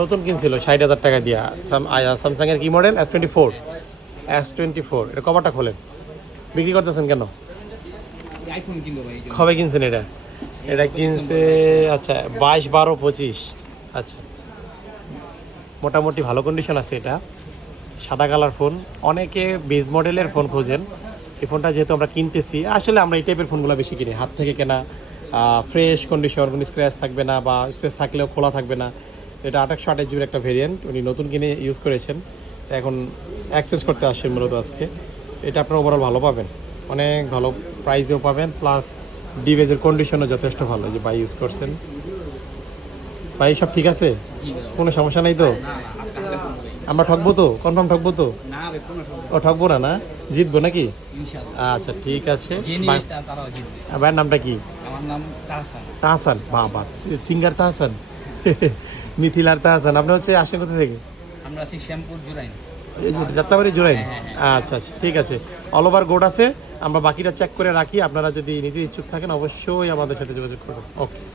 নতুন কিনছিল 60,000 টাকা দিয়া স্যামসাংয়ের কি মডেল S24 এটা কভারটা খোলেন, বিক্রি করতেছেন কেন? আইফোন কিনবো ভাই। কবে কিনছেন এটা? এটা কিনছে আচ্ছা 22, 12, 25। আচ্ছা, মোটামুটি ভালো কন্ডিশন আছে। এটা সাদা কালার ফোন, অনেকে বেজ মডেলের ফোন খোঁজেন। এই ফোনটা যেহেতু আমরা কিনতেছি, আসলে আমরা এই টাইপের ফোনগুলো বেশি কিনি, হাত থেকে কেনা, ফ্রেশ কন্ডিশন, কোনো স্ক্র্যাচ থাকবে না বা স্ক্র্যাচ থাকলেও খোলা থাকবে না। এটা 828 জিবির একটা ভেরিয়েন্ট, উনি নতুন কিনে ইউজ করেছেন, এখন এক্সচেঞ্জ করতে আসছেন মূলত আজকে। এটা আপনার ওভারঅল ভালো পাবেন, অনেক ভালো প্রাইসেও পাবেন, প্লাস ডিভাইসের কন্ডিশনও যথেষ্ট ভালো, যে ভাই ইউজ করছেন। ভাই সব ঠিক আছে, কোনো সমস্যা নেই তো? আমরা ঠকবো তো, কনফার্ম ঠকবো তো? না ভাই, কোনো ও ঠকবো না, না জিতবো নাকি? ইনশাআল্লাহ। আচ্ছা ঠিক আছে। যে নিউজটা তারাও জিতবে। ভাইয়ের নামটা কি? আমার নাম তাহসান। তাহসান, বাবা সিঙ্গার তাহসান। মিথিলার তাহসান। আপনি হচ্ছে আসেন কোথা থেকে? আমরা আছি শ্যামপুর জুরাইন। যাত্রাবাড়ি জোরাইন। হ্যাঁ। আচ্ছা আচ্ছা ঠিক আছে, অল ওভার গোড আছে, আমরা বাকিটা চেক করে রাখি। আপনারা যদি নিতে ইচ্ছুক থাকেন অবশ্যই আমাদের সাথে যোগাযোগ করবেন। ওকে।